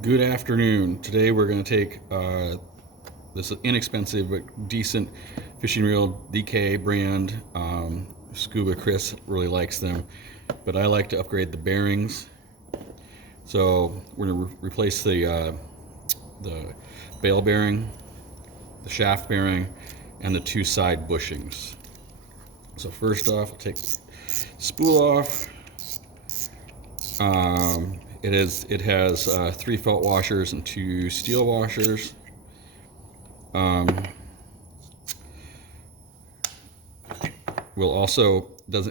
Good afternoon. Today we're going to take this inexpensive but decent fishing reel, DKII brand. Scuba Chris really likes them, but I like to upgrade the bearings. So we're going to replace the bail bearing, the shaft bearing, and the two side bushings. So first off, I'll take the spool off. It has 3 felt washers and 2 steel washers. It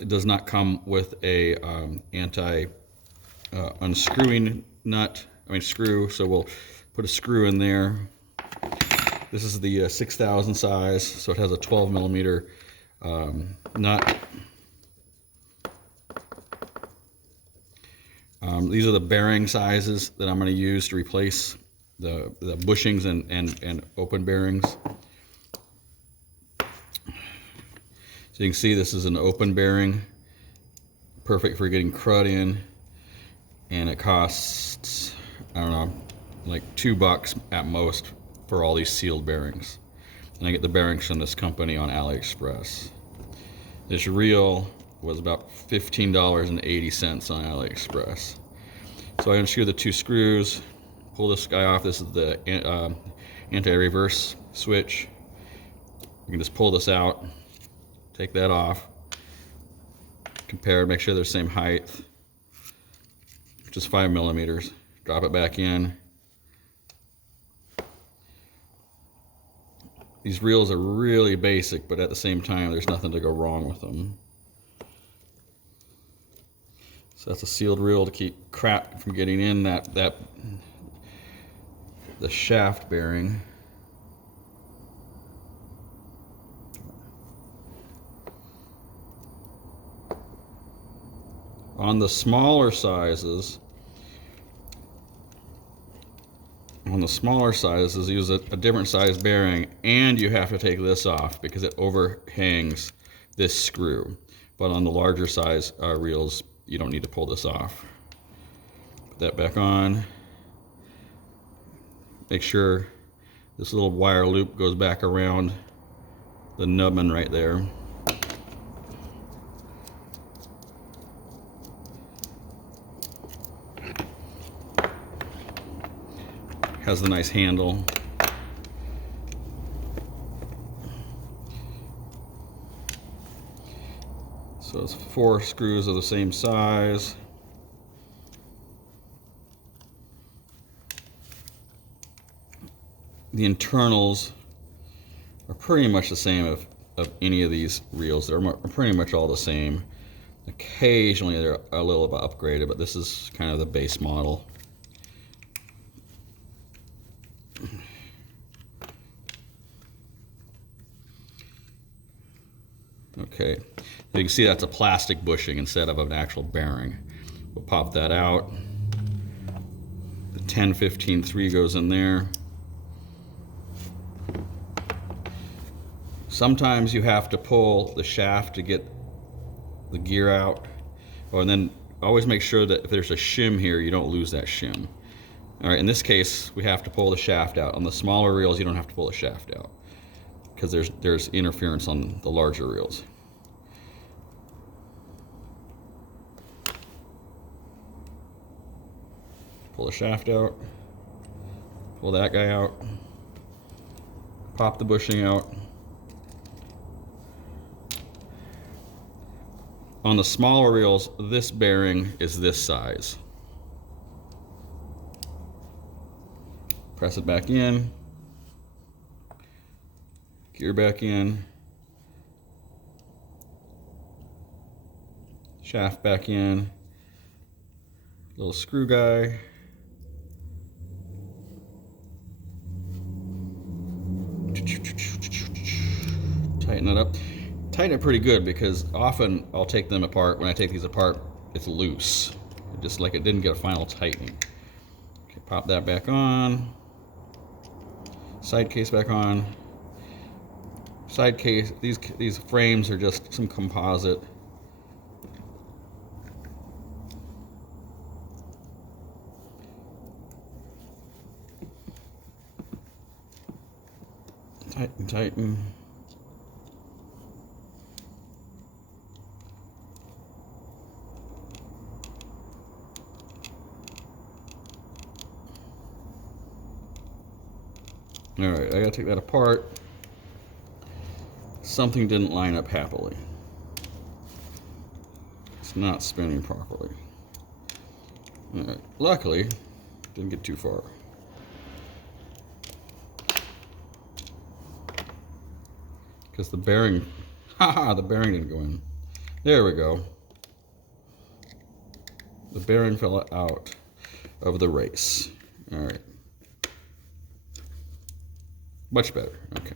does not come with a anti unscrewing screw. So we'll put a screw in there. This is the 6,000 size, so it has a 12 millimeter nut. These are the bearing sizes that I'm going to use to replace the bushings and open bearings. So you can see this is an open bearing, perfect for getting crud in, and it costs, I don't know, like $2 at most for all these sealed bearings. And I get the bearings from this company on AliExpress. This reel was about $15.80 on AliExpress. So I unscrew the 2 screws, pull this guy off. This is the anti-reverse switch. You can just pull this out, take that off, compare, make sure they're the same height, just 5 millimeters. Drop it back in. These reels are really basic, but at the same time, there's nothing to go wrong with them. So that's a sealed reel to keep crap from getting in the shaft bearing. On the smaller sizes, use a different size bearing, and you have to take this off because it overhangs this screw. But on the larger size reels, you don't need to pull this off. Put that back on. Make sure this little wire loop goes back around the nubbin right there. Has the nice handle. So it's 4 screws of the same size. The internals are pretty much the same of any of these reels. They're pretty much all the same. Occasionally they're a little bit upgraded, but this is kind of the base model. Okay, you can see that's a plastic bushing instead of an actual bearing. We'll pop that out. The 10-15-3 goes in there. Sometimes you have to pull the shaft to get the gear out. Oh, and then always make sure that if there's a shim here, you don't lose that shim. All right, in this case, we have to pull the shaft out. On the smaller reels, you don't have to pull the shaft out because there's interference on the larger reels. Pull the shaft out, pull that guy out, pop the bushing out. On the smaller reels, this bearing is this size. Press it back in, gear back in, shaft back in, little screw guy. Tighten it up. Tighten it pretty good because often I'll take them apart. When I take these apart, it's loose. Just like it didn't get a final tightening. Okay, pop that back on. Side case back on. Side case, these frames are just some composite. Tighten, tighten. All right, I gotta take that apart. Something didn't line up happily. It's not spinning properly. All right, luckily, didn't get too far. Because the bearing, the bearing didn't go in. There we go. The bearing fell out of the race. All right. Much better, okay.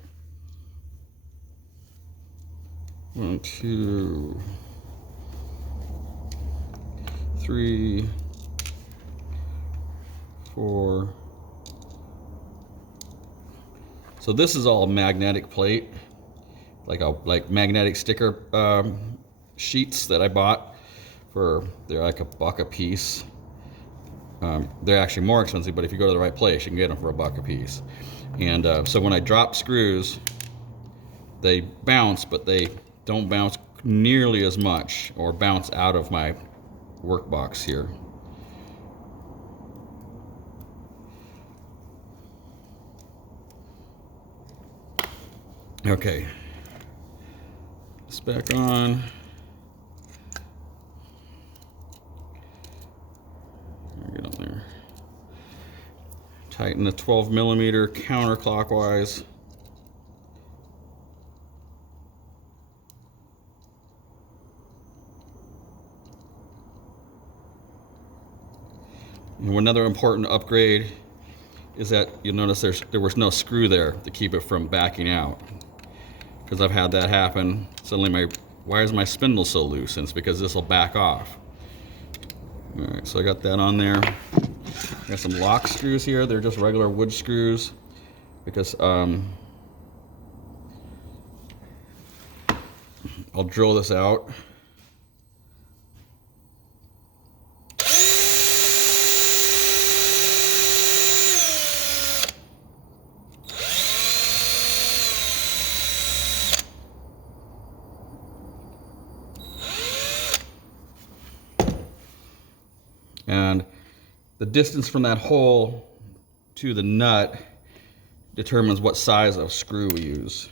1, 2, 3, 4. So this is all magnetic plate, like magnetic sticker sheets that I bought they're like $1 a piece. They're actually more expensive, but if you go to the right place, you can get them for $1 a piece. And so when I drop screws, they bounce, but they don't bounce nearly as much, or bounce out of my work box here. Okay, this back on. Get on there. Tighten the 12mm counterclockwise. And another important upgrade is that you'll notice there was no screw there to keep it from backing out. Because I've had that happen. Suddenly why is my spindle so loose? And it's because this will back off. All right, so I got that on there. I got some lock screws here. They're just regular wood screws because I'll drill this out. And the distance from that hole to the nut determines what size of screw we use.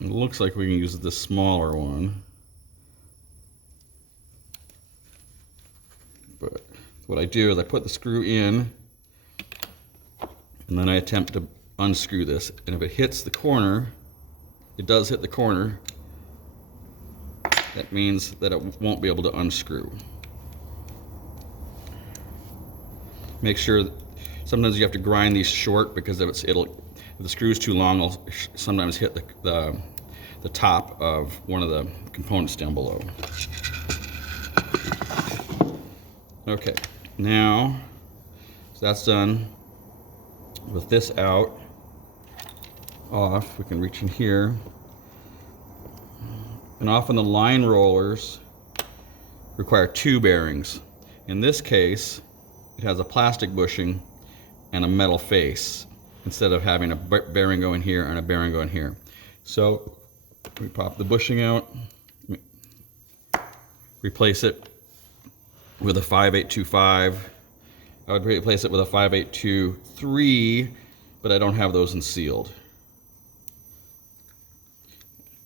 It looks like we can use the smaller one. But what I do is I put the screw in, and then I attempt to unscrew this. And if it hits the corner, it does hit the corner, that means that it won't be able to unscrew. Make sure that sometimes you have to grind these short because if the screw is too long, it'll sometimes hit the top of one of the components down below. Okay, now, so that's done. With this out, off, we can reach in here. And often the line rollers require 2 bearings. In this case, it has a plastic bushing and a metal face instead of having a bearing going here and a bearing going here. So we pop the bushing out, replace it with a 5825. I would replace it with a 5823, but I don't have those in sealed.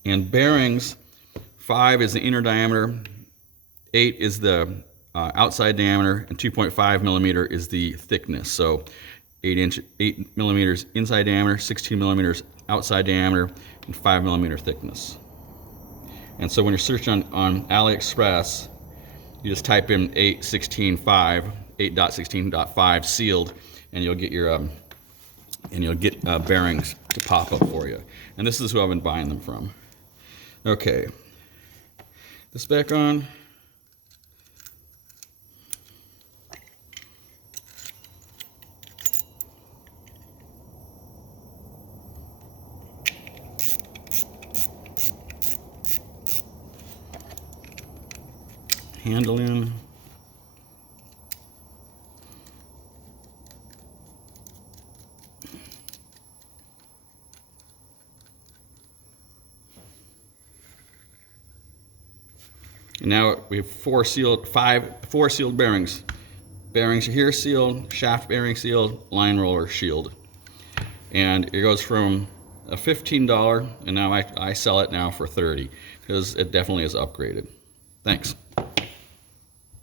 And bearings, 5 is the inner diameter, 8 is the outside diameter, and 2.5mm is the thickness. So 8 millimeters inside diameter, 16 millimeters outside diameter, and 5mm thickness. And so when you're searching on AliExpress, you just type in 8.16.5, 8.16.5 sealed, and you'll get bearings to pop up for you. And this is who I've been buying them from. Okay, this back on. Handle in. And now we have four sealed bearings. Bearings are here sealed, shaft bearing sealed, line roller shield. And it goes from a $15, and now I sell it now for $30, because it definitely is upgraded. Thanks.